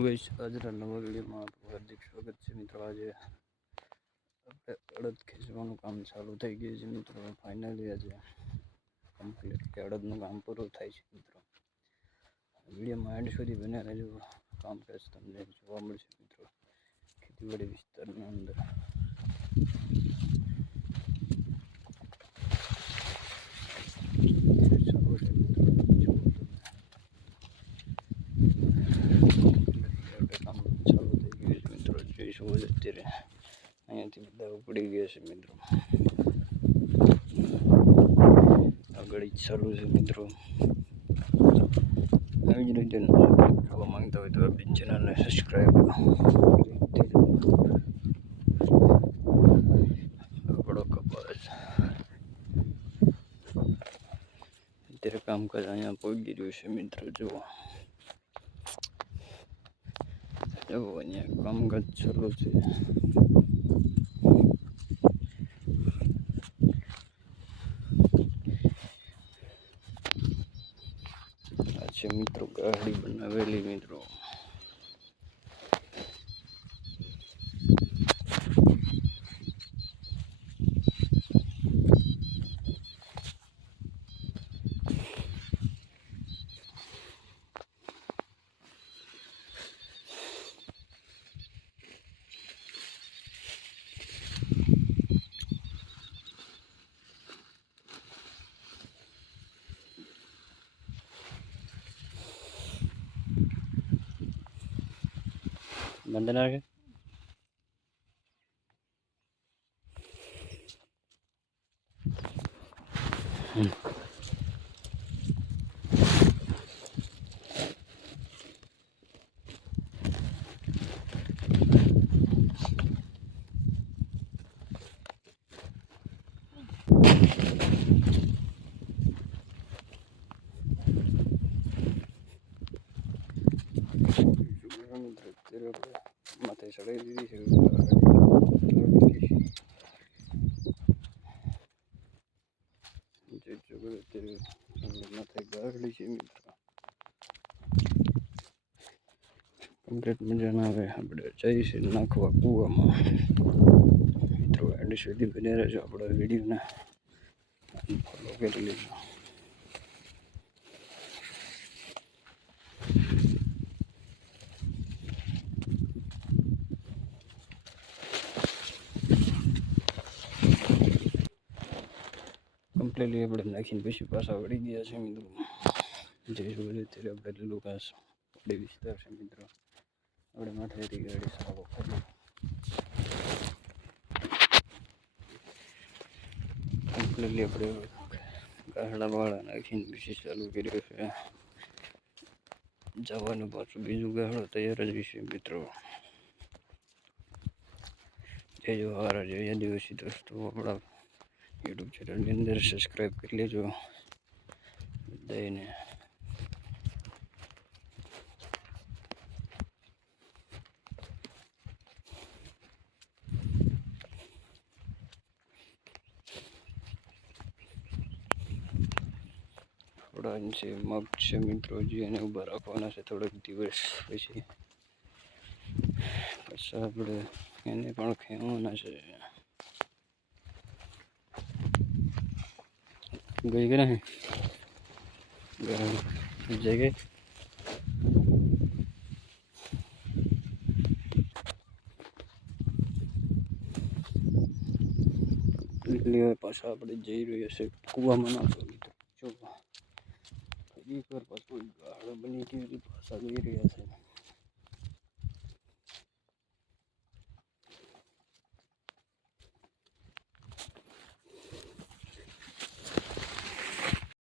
Guys આજના નવા વિડીયોમાં આપનું હાર્દિક સ્વાગત છે મિત્રો। આજે આપણે અડદ ખેંચવાનું કામ ચાલુ થઈ ગયું છે મિત્રો। ફાઇનલી આજે કમ્પ્લીટ કે અડદનું કામ પૂરું થાય છે મિત્રો। વિડીયોમાં એન્ડ સુધી બન્યા રહેજો, કામકાજ તમને જોવા મળશે મિત્રો। ખેતીવાડી વિસ્તારના અંદર અત્યારે અહીંયાથી બધા ઉપડી ગયા છે મિત્રો। આગળ ચાલુ છે મિત્રો। આવી જ રીતે જોવા માંગતા હોય તો આપણી ચેનલને સબસ્ક્રાઈબ આપણો કપાસ અત્યારે કામકાજ અહીંયા પહોંચી રહ્યું છે મિત્રો। જુઓ અહીંયા કામકાજ ચાલુ છે। આ છે મિત્રો ગાડી બનાવેલી મિત્રો। બંધના છે માથે ચડાવી દીધી છે। માથે ગાડી છે મિત્રો। કમ્પ્લીટ મજાના આવે આપણે જઈશું નાખવા કૂવામાં મિત્રો। એન્ડ સુધી બન્યા રહેજો, આપણા વિડીયોને ફોલો કરી લેજો। કમ્પ્લીટલી આપણે નાખીને પછી પાછા વળી ગયા છે મિત્રો। જઈશું અત્યારે આપણે લીલું ઘાસ પડી વિસ્તાર છે મિત્રો। આપણે માથેથી ગાડી સારો કરી કમ્પ્લીટલી આપણે ગાહડા વાળા નાખીને પછી ચાલુ કર્યો છે જવાનું। પાછું બીજું ગાહડો તૈયાર જ છે મિત્રો। જય જવાહર, જય આદિવાસી દોસ્તો। આપણા યુટ્યુબ ચેનલની અંદર સબસ્ક્રાઈબ કરી લેજો બધાને। થોડા છે મગ છે મિત્રો, જે એને ઊભા રાખવાના છે થોડાક દિવસ પછી આપણે એને પણ ખેવાના છે। ગઈ કે નહીં જઈ ગઈ એટલે પાછા આપણે જઈ રહ્યા છે કૂવામાં નાખો મિત્રો। જો એક વાર પાછું ગાળો બની ગઈ પાછા જઈ રહ્યા છે।